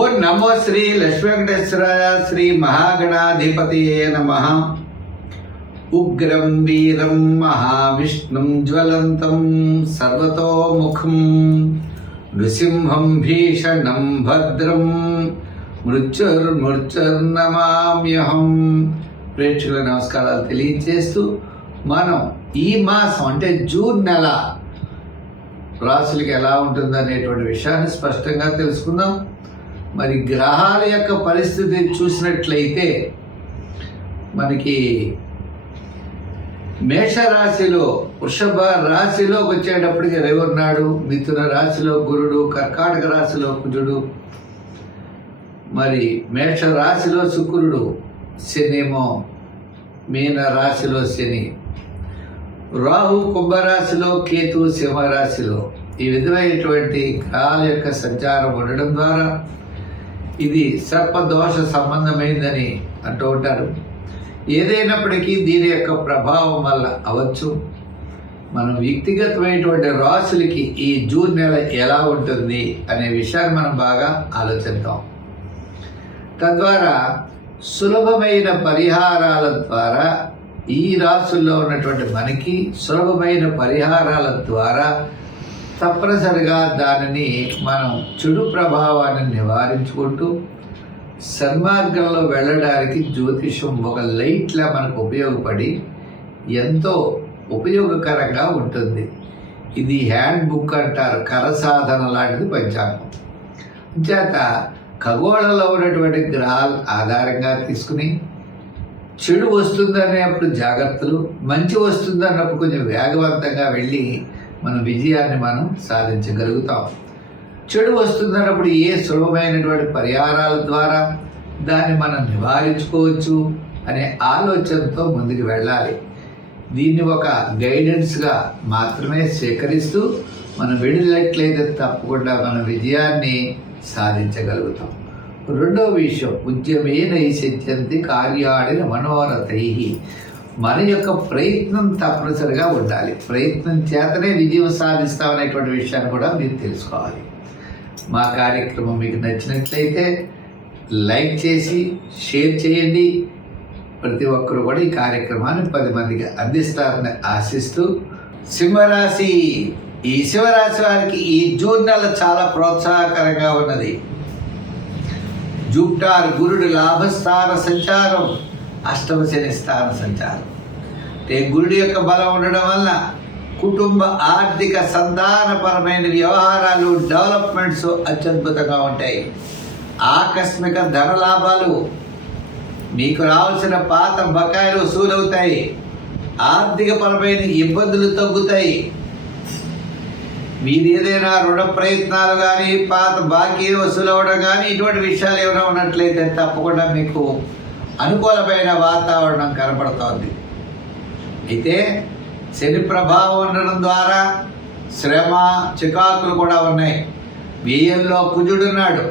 ఓం నమో శ్రీ లక్ష్మీ వెంకటేశ్వరాయ శ్రీ మహాగణాధిపతియే నమః. ఉగ్రం వీరం మహావిష్ణుం జ్వలంతం సర్వతోముఖం నృసింహం భీషణం భద్రం మృత్యుర్నమామ్యహం. ప్రేక్షకుల నమస్కారాలు తెలియజేస్తూ మనం ఈ మాసం అంటే జూన్ నెల రాశులకి ఎలా ఉంటుందనేటువంటి విషయాన్ని స్పష్టంగా తెలుసుకుందాం. మరి గ్రహాల యొక్క పరిస్థితి చూసినట్లయితే మనకి మేషరాశిలో వృషభ రాశిలోకి వచ్చేటప్పటికి రవి ఉన్నాడు, మిథున రాశిలో గురుడు, కర్కాటక రాశిలో కుజుడు, మరి మేష రాశిలో శుక్రుడు, శనేమో మీన రాశిలో శని, రాహు కుంభరాశిలో, కేతు సింహరాశిలో. ఈ విధమైనటువంటి గ్రహాల యొక్క సంచారం ఉండడం ద్వారా ఇది సర్పదోష సంబంధమైందని అంటూ ఉంటారు. ఏదైనప్పటికీ దీని యొక్క ప్రభావం వల్ల అవచ్చు మనం వ్యక్తిగతమైనటువంటి రాశులకి ఈ జూన్ నెల ఎలా ఉంటుంది అనే విషయాన్ని మనం బాగా ఆలోచిద్దాం. తద్వారా సులభమైన పరిహారాల ద్వారా ఈ రాశుల్లో ఉన్నటువంటి మనకి సులభమైన పరిహారాల ద్వారా తప్పనిసరిగా దానిని మనం చెడు ప్రభావాన్ని నివారించుకుంటూ సన్మార్గంలో వెళ్ళడానికి జ్యోతిషం ఒక లైట్లా మనకు ఉపయోగపడి ఎంతో ఉపయోగకరంగా ఉంటుంది. ఇది హ్యాండ్ బుక్ అంటారు, కరసాధన లాంటిది పంచాంగం. చేత ఖగోళంలో ఉన్నటువంటి గ్రహాల ఆధారంగా తీసుకుని చెడు వస్తుందనేప్పుడు జాగ్రత్తలు, మంచి వస్తుందన్నప్పుడు కొంచెం వేగవంతంగా వెళ్ళి మన విజయాన్ని మనం సాధించగలుగుతాం. చెడు వస్తుందన్నప్పుడు ఏ సులభమైనటువంటి పరిహారాల ద్వారా దాన్ని మనం నివారించుకోవచ్చు అనే ఆలోచనతో ముందుకు వెళ్ళాలి. దీన్ని ఒక గైడెన్స్గా మాత్రమే స్వీకరిస్తూ మనం వెళ్ళినట్లయితే తప్పకుండా మన విజయాన్ని సాధించగలుగుతాం. రెండవ విషయం, ఉద్యమేన సిద్ధ్యంతి కార్యాణి మనోరథై. మన యొక్క ప్రయత్నం తప్పనిసరిగా ఉండాలి. ప్రయత్నం చేతనే విజయం సాధిస్తామనేటువంటి విషయాన్ని కూడా మీరు తెలుసుకోవాలి. మా కార్యక్రమం మీకు నచ్చినట్లయితే లైక్ చేసి షేర్ చేయండి. ప్రతి ఒక్కరు కూడా ఈ కార్యక్రమాన్ని 10 మందికి అందిస్తారని ఆశిస్తూ, సింహరాశి, ఈ సింహరాశి వారికి ఈ జూన్ నెల చాలా ప్రోత్సాహకరంగా ఉన్నది. జూపిటర్ గురుడు లాభస్థాన సంచారం, అష్టమ శని స్థాన సంచారం. అంటే గురుడి యొక్క బలం ఉండడం వల్ల కుటుంబ ఆర్థిక సంతానపరమైన వ్యవహారాలు, డెవలప్మెంట్స్ అత్యద్భుతంగా ఉంటాయి. ఆకస్మిక ధన లాభాలు, మీకు రావాల్సిన పాత బకాయిలు వసూలవుతాయి. ఆర్థికపరమైన ఇబ్బందులు తగ్గుతాయి. మీరు ఏదైనా రుణ ప్రయత్నాలు కానీ, పాత బాకీలు వసూలవడం కానీ, ఇటువంటి విషయాలు ఏమైనా ఉన్నట్లయితే తప్పకుండా మీకు అనుకూలమైన వాతావరణం కనపడుతోంది. అయితే శని ప్రభావం ఉండడం ద్వారా శ్రమ, చికాకులు కూడా ఉన్నాయి. వ్యయంలో కుజుడున్నాడు.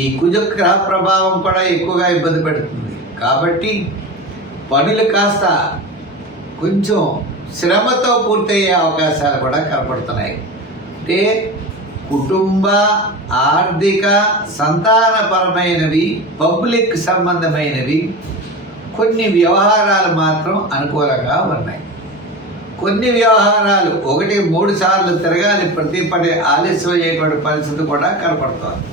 ఈ కుజ గ్రహ ప్రభావం కూడా ఎక్కువగా ఇబ్బంది పెడుతుంది. కాబట్టి పనులు కాస్త కొంచెం శ్రమతో పూర్తయ్యే అవకాశాలు కూడా కనపడుతున్నాయి. అంటే కుటుంబ ఆర్థిక సంతానపరమైనవి, పబ్లిక్ సంబంధమైనవి కొన్ని వ్యవహారాలు మాత్రం అనుకూలంగా ఉన్నాయి. కొన్ని వ్యవహారాలు 1-3 సార్లు తిరగాలి, ప్రతి పని ఆలస్యం అయ్యేటువంటి పరిస్థితి కూడా కనపడుతోంది.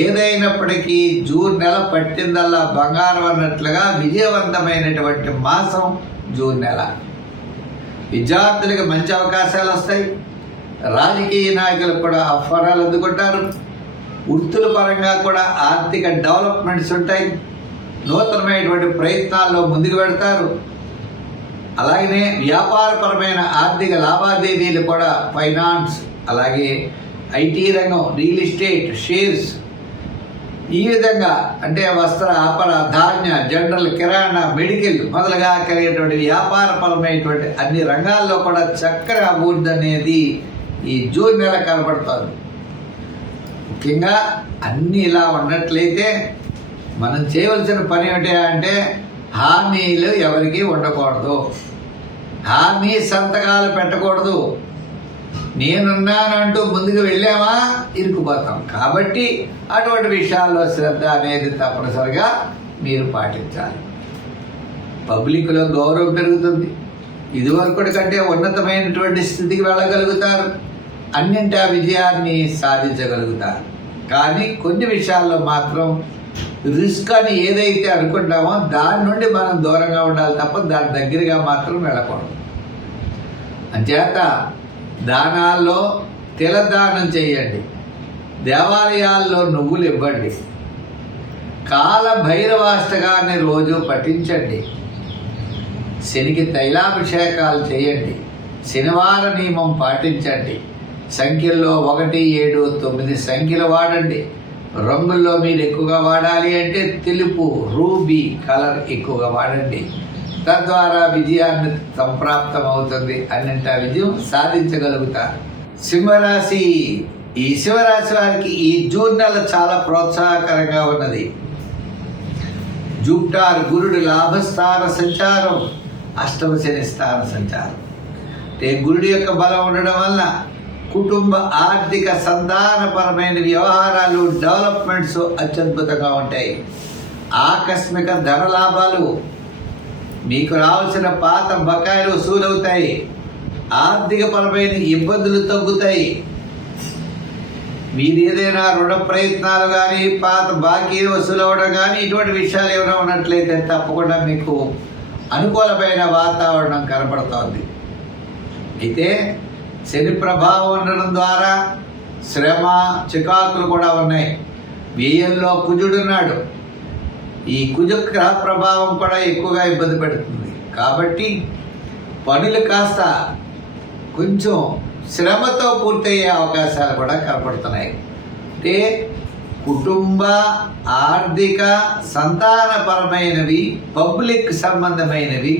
ఏదైనప్పటికీ జూన్ నెల పట్టిందల్లా బంగారం అన్నట్లుగా విజయవంతమైనటువంటి మాసం జూన్ నెల. విద్యార్థులకు మంచి అవకాశాలు వస్తాయి. రాజకీయ నాయకులకు కూడా ఆహ్వానాలు అందుకుంటారు. వృత్తుల పరంగా కూడా ఆర్థిక డెవలప్మెంట్స్ ఉంటాయి. నూతనమైనటువంటి ప్రయత్నాల్లో ముందుకు పెడతారు. అలాగనే వ్యాపారపరమైన ఆర్థిక లావాదేవీలు కూడా, ఫైనాన్స్, అలాగే ఐటీ రంగం, రియల్ ఎస్టేట్, షేర్స్, ఈ విధంగా అంటే వస్త్ర, ఆపర, ధాన్య, జనరల్, కిరాణా, మెడికల్ మొదలుగా కలిగేటువంటి వ్యాపారపరమైనటువంటి అన్ని రంగాల్లో కూడా చక్కని అభివృద్ధి అనేది ఈ జూన్ నెల కనపడుతుంది. ముఖ్యంగా అన్నీ ఇలా ఉన్నట్లయితే మనం చేయవలసిన పని ఏమిటి అంటే హామీలు ఎవరికి ఉండకూడదు, హామీ సంతకాలు పెట్టకూడదు. నేనున్నానంటూ ముందుకు వెళ్ళామా ఇరుక్కుపోతాం. కాబట్టి అటువంటి విషయాల్లో శ్రద్ధ అనేది తప్పనిసరిగా మీరు పాటించాలి. పబ్లిక్లో గౌరవం పెరుగుతుంది. ఇదివరకటి కంటే ఉన్నతమైనటువంటి స్థితికి వెళ్ళగలుగుతారు. అన్నింటా విజయాన్ని సాధించగలుగుతారు. కానీ కొన్ని విషయాల్లో మాత్రం రిస్క్ అని ఏదైతే అనుకుంటామో దాని నుండి మనం దూరంగా ఉండాలి తప్ప దాని దగ్గరగా మాత్రం వెళ్ళకూడదు. అంచేత దానాల్లో తిలదానం చేయండి, దేవాలయాల్లో నువ్వులు ఇవ్వండి, కాల భైరవాష్టకాన్ని రోజు పఠించండి, శనికి తైలాభిషేకాలు చేయండి, శనివార నియమం పాటించండి, సంఖ్యల్లో 1, 7, 9 సంఖ్యలు వాడండి. రంగుల్లో మీరు ఎక్కువగా వాడాలి అంటే తెలుపు రూబీ కలర్ ఎక్కువగా వాడండి. తద్వారా విజయాన్ని సంప్రాప్తం అవుతుంది. అన్నింటా విజయం సాధించగలుగుతారు. సింహరాశి. ఈ సింహరాశి వారికి ఈ జూన్ నెల చాలా ప్రోత్సాహకరంగా ఉన్నది. జూపిటర్ గురుడు లాభస్థాన సంచారం, అష్టమ శని స్థాన సంచారం. అంటే గురుడి యొక్క బలం ఉండడం వల్ల కుటుంబ ఆర్థిక సంతానపరమైన వ్యవహారాలు డెవలప్మెంట్స్ అత్యద్భుతంగా ఉంటాయి. ఆకస్మిక ధన లాభాలు, మీకు రావాల్సిన పాత బకాయిలు వసూలవుతాయి. ఆర్థికపరమైన ఇబ్బందులు తగ్గుతాయి. మీరు ఏదైనా రుణ ప్రయత్నాలు కానీ పాత బాకీలు వసూలు అవ్వడం కానీ ఇటువంటి విషయాలు ఏమైనా ఉన్నట్లయితే తప్పకుండా మీకు అనుకూలమైన వాతావరణం కనపడుతోంది. అయితే శని ప్రభావం ఉండడం ద్వారా శ్రమ చికాకులు కూడా ఉన్నాయి. వ్యయంలో కుజుడున్నాడు. ఈ కుజ గ్రహ ప్రభావం కూడా ఎక్కువగా ఇబ్బంది పెడుతుంది. కాబట్టి పనులు కాస్త కొంచెం శ్రమతో పూర్తయ్యే అవకాశాలు కూడా కనపడుతున్నాయి. అంటే కుటుంబ ఆర్థిక సంతానపరమైనవి పబ్లిక్ సంబంధమైనవి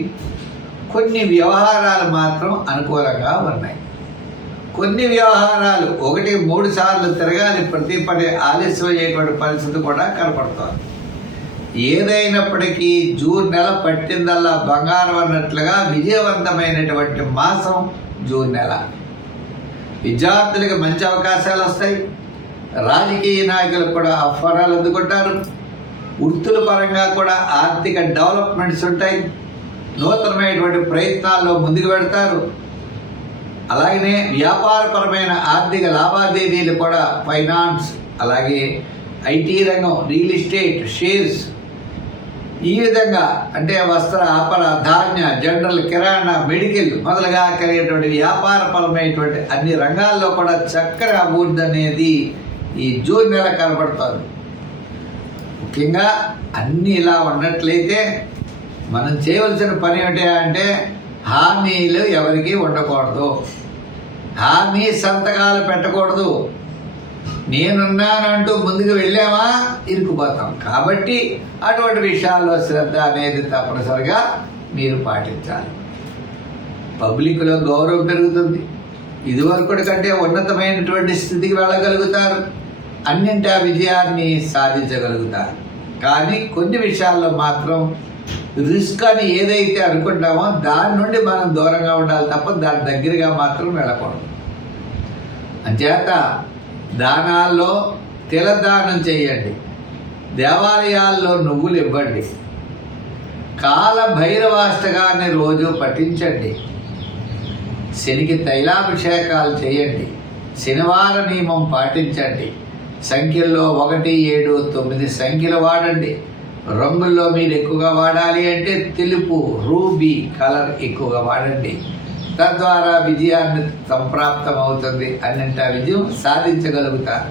కొన్ని వ్యవహారాలు మాత్రం అనుకూలంగా ఉన్నాయి. కొన్ని వ్యవహారాలు 1, 3 సార్లు తిరగాలి, ప్రతి పని ఆలస్యం అయ్యేటువంటి పరిస్థితి కూడా కనపడుతోంది. ఏదైనప్పటికీ జూన్ నెల పట్టిందల్లా బంగారం అన్నట్లుగా విజయవంతమైనటువంటి మాసం జూన్ నెల. విద్యార్థులకు మంచి అవకాశాలు వస్తాయి. రాజకీయ నాయకులకు కూడా ఆహ్వానాలు అందుకుంటారు. వృత్తుల పరంగా కూడా ఆర్థిక డెవలప్మెంట్స్ ఉంటాయి. నూతనమైనటువంటి ప్రయత్నాల్లో ముందుకు పెడతారు. అలాగనే వ్యాపారపరమైన ఆర్థిక లావాదేవీలు కూడా ఫైనాన్స్, అలాగే ఐటీ రంగం, రియల్ ఎస్టేట్, షేర్స్, ఈ విధంగా అంటే వస్త్ర, ఆపర, ధాన్య, జనరల్, కిరాణా, మెడికల్ మొదలుగా కలిగేటువంటి వ్యాపారపరమైనటువంటి అన్ని రంగాల్లో కూడా చక్కని అభివృద్ధి అనేది ఈ జూన్ నెల కనబడుతుంది. ముఖ్యంగా అన్నీ ఇలా ఉన్నట్లయితే మనం చేయవలసిన పని ఏమిటి అంటే హామీలు ఎవరికి ఉండకూడదు, హామీ సంతకాలు పెట్టకూడదు. నేనున్నానంటూ ముందుకు వెళ్ళామా ఇరుక్కుపోతాం. కాబట్టి అటువంటి విషయాల్లో శ్రద్ధ అనేది తప్పనిసరిగా మీరు పాటించాలి. పబ్లిక్లో గౌరవం పెరుగుతుంది. ఇదివరకటి కంటే ఉన్నతమైనటువంటి స్థితికి వెళ్ళగలుగుతారు. అన్నింటా విజయాన్ని సాధించగలుగుతారు. కానీ కొన్ని విషయాల్లో మాత్రం రిస్క్ అని ఏదైతే అనుకుంటామో దాని నుండి మనం దూరంగా ఉండాలి తప్ప దాని దగ్గరగా మాత్రం వెళ్ళకూడదు. అంచేత దానాల్లో తిలదానం చేయండి, దేవాలయాల్లో నువ్వులు ఇవ్వండి, కాల భైరవాష్టకాన్ని రోజు పఠించండి, శనికి తైలాభిషేకాలు చేయండి, శనివార నియమం పాటించండి, సంఖ్యల్లో 1, 7, 9 సంఖ్యలు వాడండి. రంగుల్లో మీరు ఎక్కువగా వాడాలి అంటే తెలుపు రూబీ కలర్ ఎక్కువగా వాడండి. తద్వారా విజయాన్ని సంప్రాప్తం అవుతుంది. అన్నింటా విజయం సాధించగలుగుతారు.